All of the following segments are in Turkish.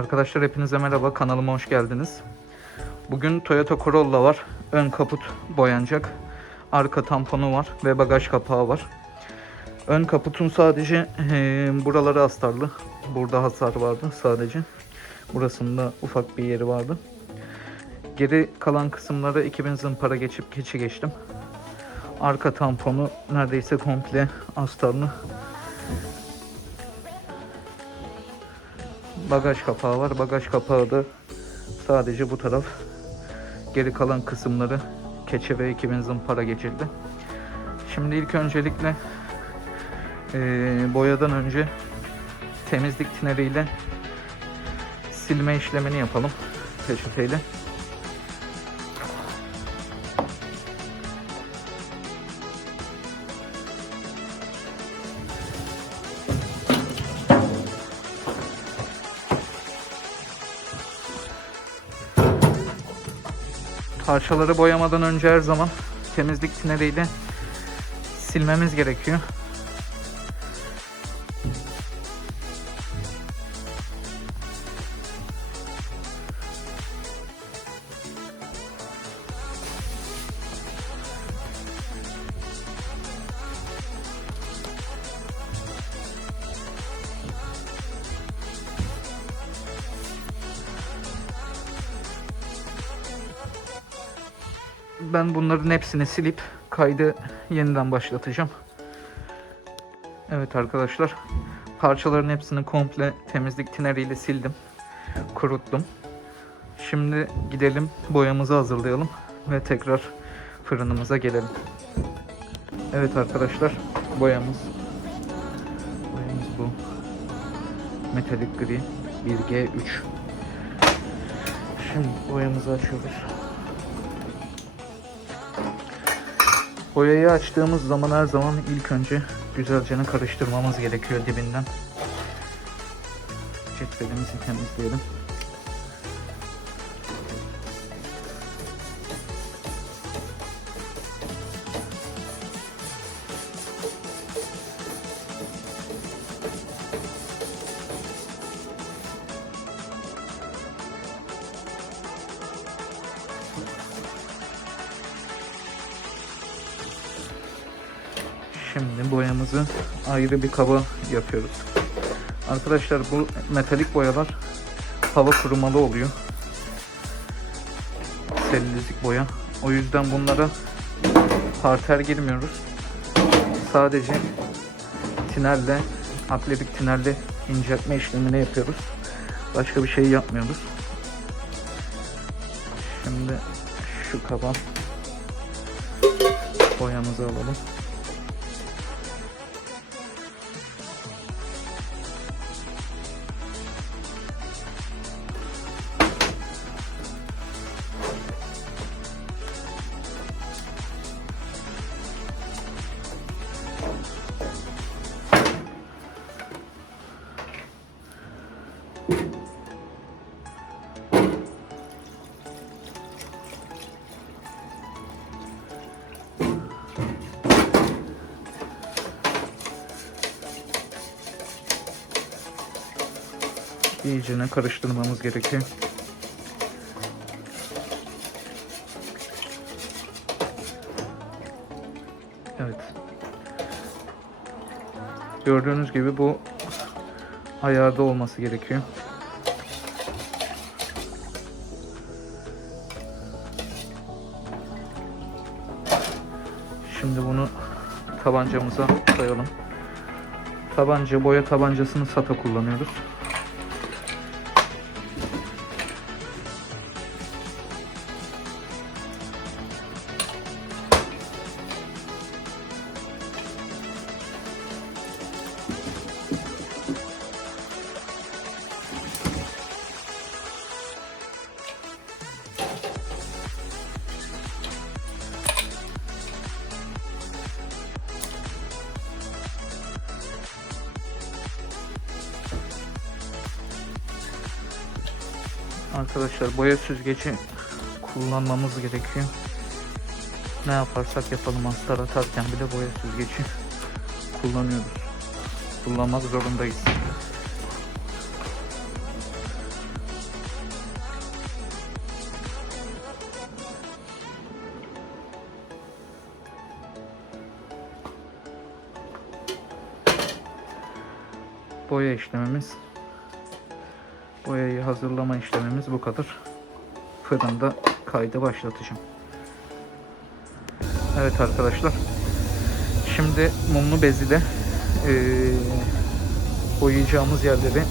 Arkadaşlar hepinize merhaba, kanalıma hoş geldiniz. Bugün Toyota Corolla var. Ön kaput boyanacak. Arka tamponu var ve bagaj kapağı var. Ön kaputun sadece buraları astarlı. Burada hasar vardı sadece. Burasında ufak bir yeri vardı. Geri kalan kısımları 2000 zımpara geçip keçi geçtim. Arka tamponu neredeyse komple astarlı. Bagaj kapağı var. Bagaj kapağı da sadece bu taraf. Geri kalan kısımları keçe ve 2000 zımpara geçildi. Şimdi ilk öncelikle boyadan önce temizlik tineriyle silme işlemini yapalım peçeteyle. Parçaları boyamadan önce her zaman temizlik tineriyle silmemiz gerekiyor. Ben bunların hepsini silip kaydı yeniden başlatacağım. Evet arkadaşlar, parçaların hepsini komple temizlik tineriyle sildim, kuruttum. Şimdi gidelim boyamızı hazırlayalım ve tekrar fırınımıza gelelim. Evet arkadaşlar, boyamız bu. Metalik gri 1G3. Şimdi boyamızı açıyoruz. Boyayı açtığımız zaman her zaman ilk önce güzelce karıştırmamız gerekiyor dibinden. Cetvelimizi temizleyelim. Şimdi boyamızı ayrı bir kaba yapıyoruz. Arkadaşlar bu metalik boyalar hava kurumalı oluyor. Selülozik boya. O yüzden bunlara parter girmiyoruz. Sadece tinerle, akrilik tinerle inceltme işlemini yapıyoruz. Başka bir şey yapmıyoruz. Şimdi şu kaba boyamızı alalım. İyicene karıştırmamız gerekiyor. Evet. Gördüğünüz gibi bu ayarda olması gerekiyor. Şimdi bunu tabancamıza koyalım. Boya tabancasını SATA kullanıyoruz. Arkadaşlar boya süzgeci kullanmamız gerekiyor. Ne yaparsak yapalım astar atarken bile boya süzgeci kullanıyoruz. Kullanmak zorundayız. boya işlemimiz, boyayı hazırlama işlemimiz bu kadar. Fırında kaydı başlatacağım. Evet arkadaşlar, şimdi mumlu bez ile boyayacağımız yerleri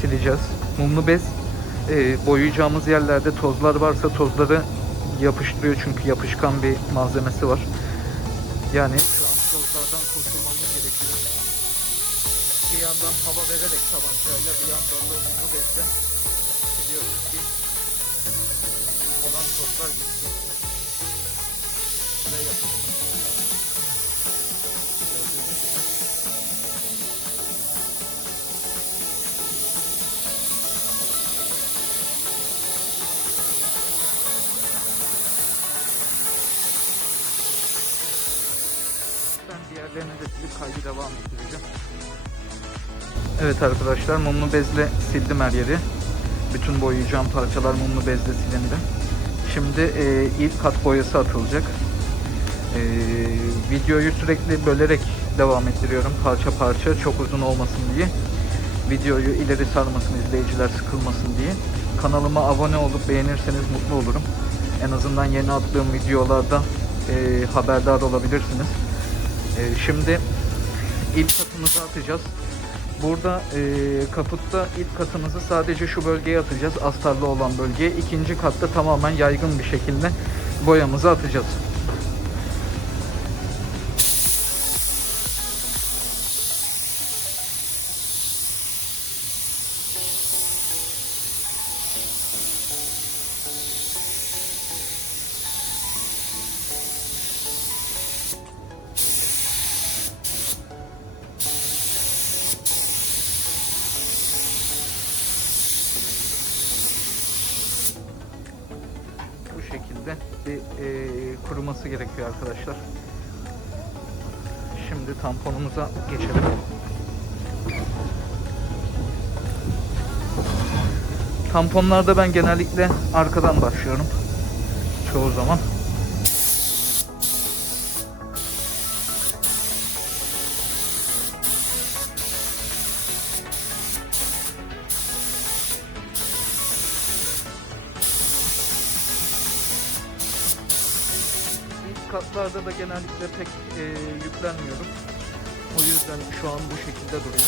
sileceğiz. Mumlu bez boyayacağımız yerlerde tozlar varsa tozları yapıştırıyor, çünkü yapışkan bir malzemesi var. Yani şu an tozlardan kurtulmamız gerekiyor. Bir yandan hava vererek tabancayla, bir yandan da mumlu bezle siliyoruz ki olan tozlar gitsin ve yapışsın. Ben diğerlerini de silip kaydı devam ettireceğim. Evet arkadaşlar, mumlu bezle sildim her yeri. Bütün boyayacağım parçalar mumlu bezle silindi. Şimdi ilk kat boyası atılacak. Videoyu sürekli bölerek devam ettiriyorum, parça parça, çok uzun olmasın diye. Videoyu ileri sarmasın, izleyiciler sıkılmasın diye. Kanalıma abone olup beğenirseniz mutlu olurum. En azından yeni attığım videolarda haberdar olabilirsiniz. Şimdi ilk katımızı atacağız. Burada kaputta ilk katımızı sadece şu bölgeye atacağız, astarlı olan bölgeye. İkinci katta tamamen yaygın bir şekilde boyamızı atacağız. Bu şekilde bir kuruması gerekiyor arkadaşlar. Şimdi tamponumuza geçelim. Tamponlarda ben genellikle arkadan başlıyorum çoğu zaman. Katlarda da genellikle pek yüklenmiyorum. O yüzden şu an bu şekilde duruyor.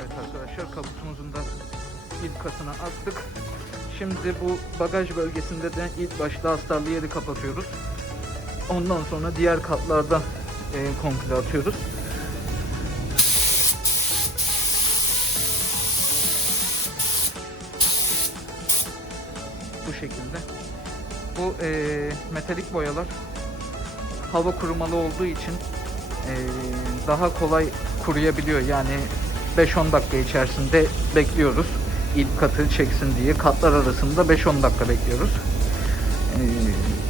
Arkadaşlar, kaputumuzun da ilk katına attık. Şimdi bu bagaj bölgesinde de ilk başta astarlı yeri kapatıyoruz. Ondan sonra diğer katlarda komple atıyoruz. Bu şekilde. Bu metalik boyalar hava kurumalı olduğu için daha kolay kuruyabiliyor. Yani 5-10 dakika içerisinde bekliyoruz. İlk katı çeksin diye katlar arasında 5-10 dakika bekliyoruz.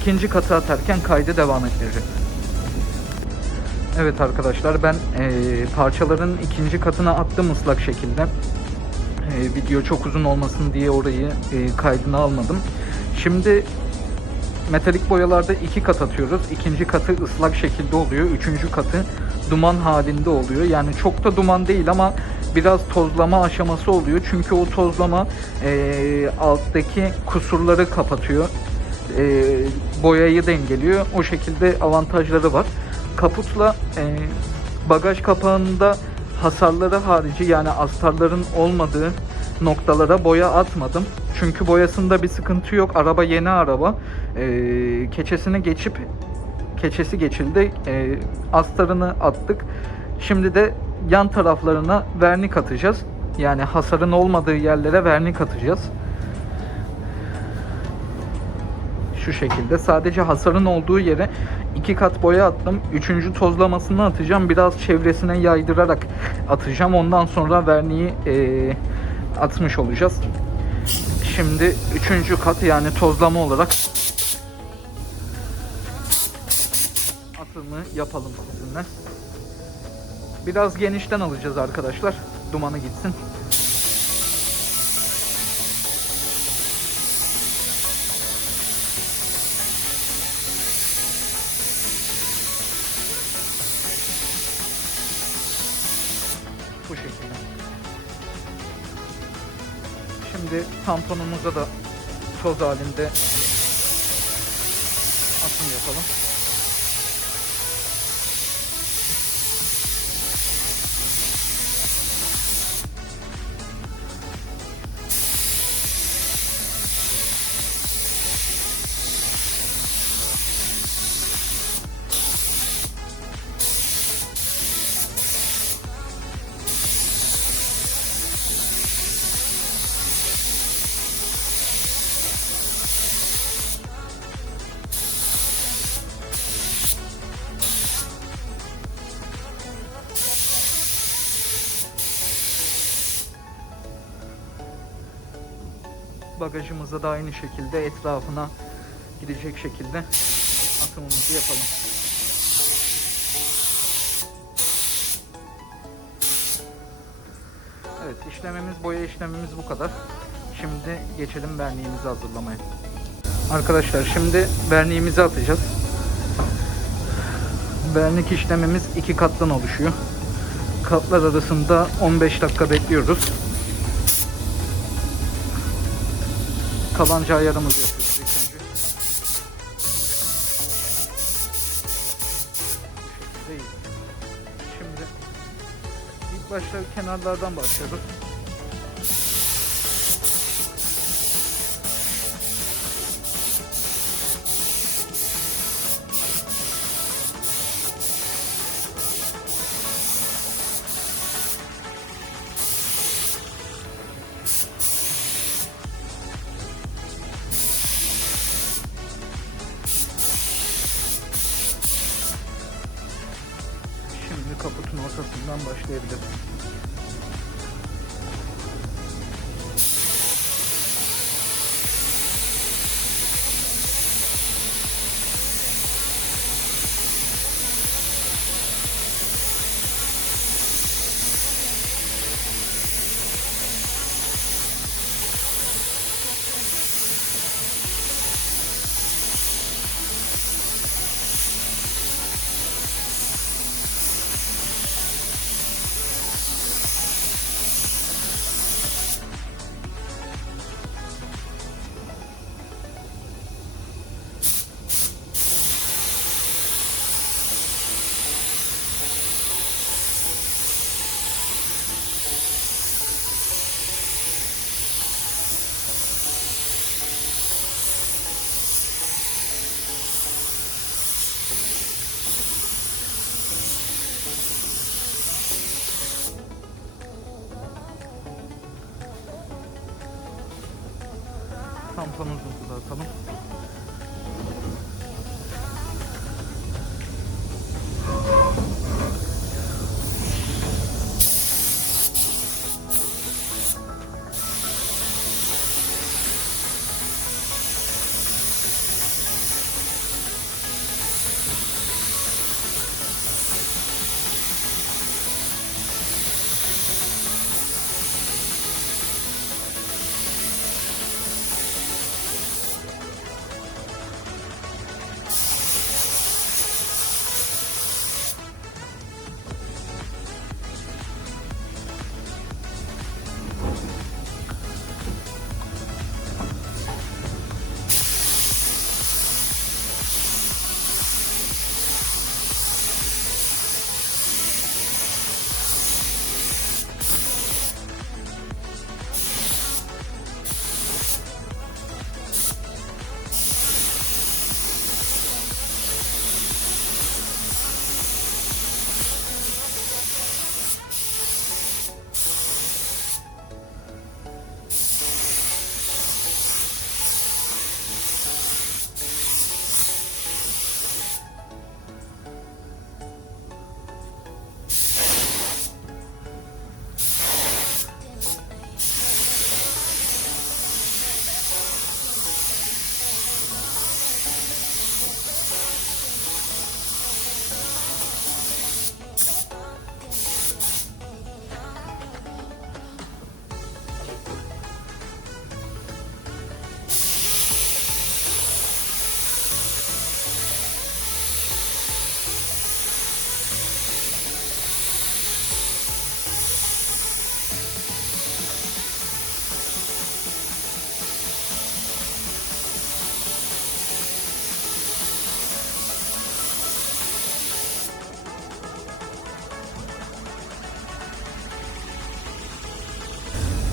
İkinci katı atarken kaydı devam ettireceğim. Evet arkadaşlar, ben parçaların ikinci katına attım ıslak şekilde. Video çok uzun olmasın diye orayı kaydına almadım. Şimdi metalik boyalarda 2 kat atıyoruz. İkinci katı ıslak şekilde oluyor. Üçüncü katı duman halinde oluyor. Yani çok da duman değil ama biraz tozlama aşaması oluyor. Çünkü o tozlama alttaki kusurları kapatıyor. boyayı dengeliyor. O şekilde avantajları var. Kaputla bagaj kapağında hasarları harici, yani astarların olmadığı noktalara boya atmadım. Çünkü boyasında bir sıkıntı yok. Araba yeni araba. Keçesi geçildi. Astarını attık. Şimdi de yan taraflarına vernik atacağız. Yani hasarın olmadığı yerlere vernik atacağız. Şu şekilde. Sadece hasarın olduğu yere 2 kat boya attım. 3. tozlamasını atacağım. Biraz çevresine yaydırarak atacağım. Ondan sonra verniği atmış olacağız. Şimdi 3. kat, yani tozlama olarak atımı yapalım sizinle. Biraz genişten alacağız arkadaşlar. Dumanı gitsin. Bu şekilde. Şimdi tamponumuza da toz halinde atım yapalım. Bagajımıza da aynı şekilde etrafına gidecek şekilde atımımızı yapalım. Evet, boya işlemimiz bu kadar. Şimdi geçelim verniğimizi hazırlamaya. Arkadaşlar, şimdi verniğimizi atacağız. Vernik işlemimiz 2 kattan oluşuyor. Katlar arasında 15 dakika bekliyoruz. Tabanca ayarımızı yapıyoruz ilk önce. Bu şekilde iyi. Şimdi ilk başta kenarlardan başlıyoruz. Şimdi kaputun ortasından başlayabiliriz. Tamponumuzu da atalım.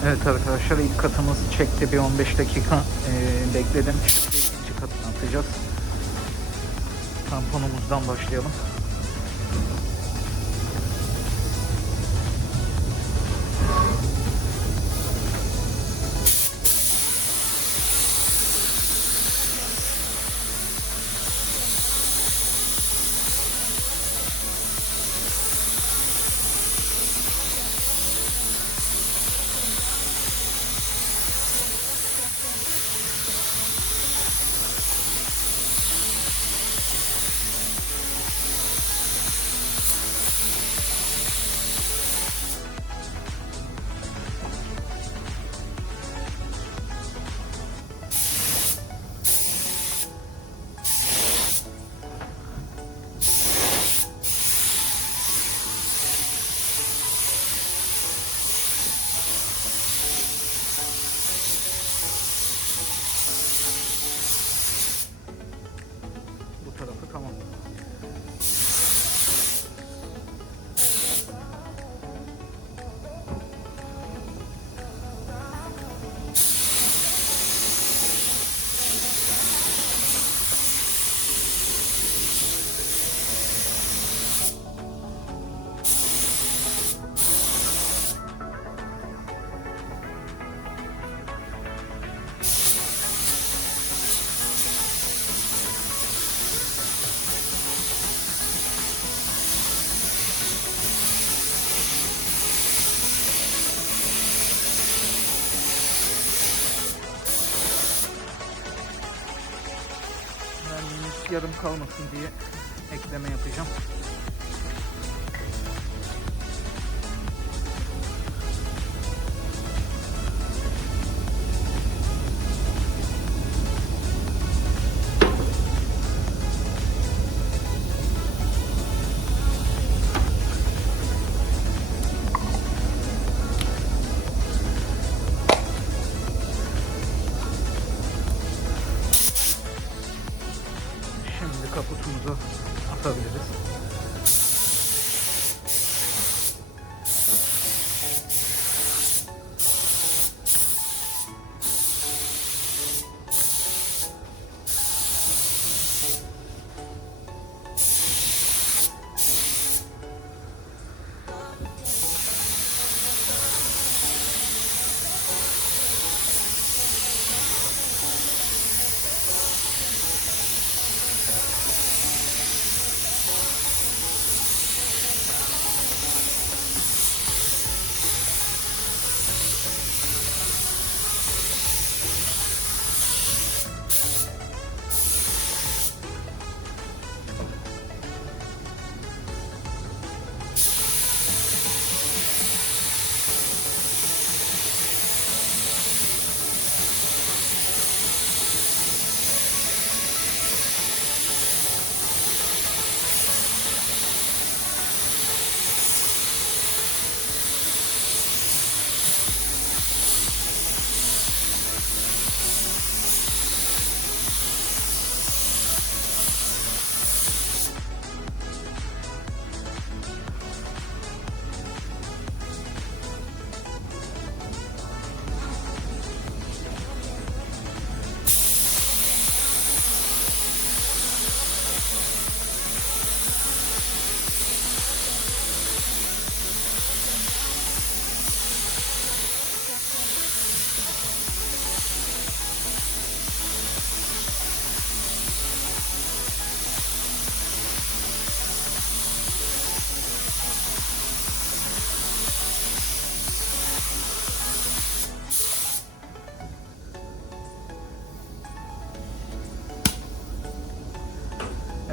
Evet arkadaşlar, ilk katımız çekti, bir 15 dakika bekledim. Şimdi ikinci katını atacağız. Tamponumuzdan başlayalım. Bu tarafı tamam. Ben yarım kalmasın diye ekleme yapacağım. Şimdi kaputumuzu atabiliriz.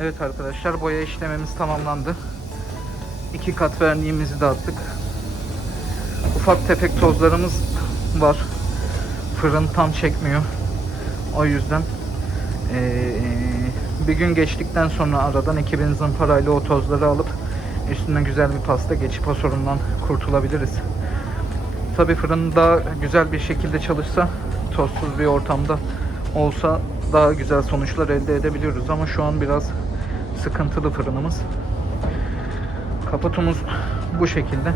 Evet arkadaşlar, boya işlememiz tamamlandı. 2 kat verniğimizi de attık. Ufak tefek tozlarımız var. Fırın tam çekmiyor. O yüzden bir gün geçtikten sonra aradan 2000 zımparayla o tozları alıp üstüne güzel bir pasta geçip o sorundan kurtulabiliriz. Tabi fırın daha güzel bir şekilde çalışsa, tozsuz bir ortamda olsa daha güzel sonuçlar elde edebiliyoruz ama şu an biraz sıkıntılı fırınımız. Kaputumuz bu şekilde.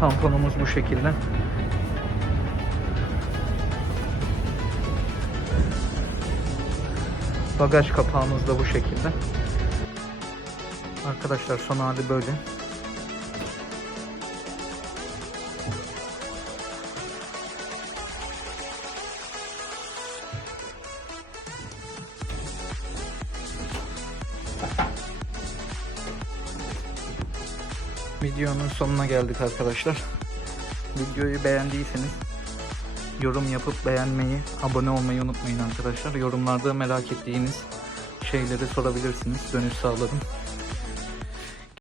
Tamponumuz bu şekilde. Bagaj kapağımız da bu şekilde. Arkadaşlar son hali böyle. Videonun sonuna geldik arkadaşlar. Videoyu beğendiyseniz yorum yapıp beğenmeyi, abone olmayı unutmayın arkadaşlar. Yorumlarda merak ettiğiniz şeyleri sorabilirsiniz. Dönüş sağlarım.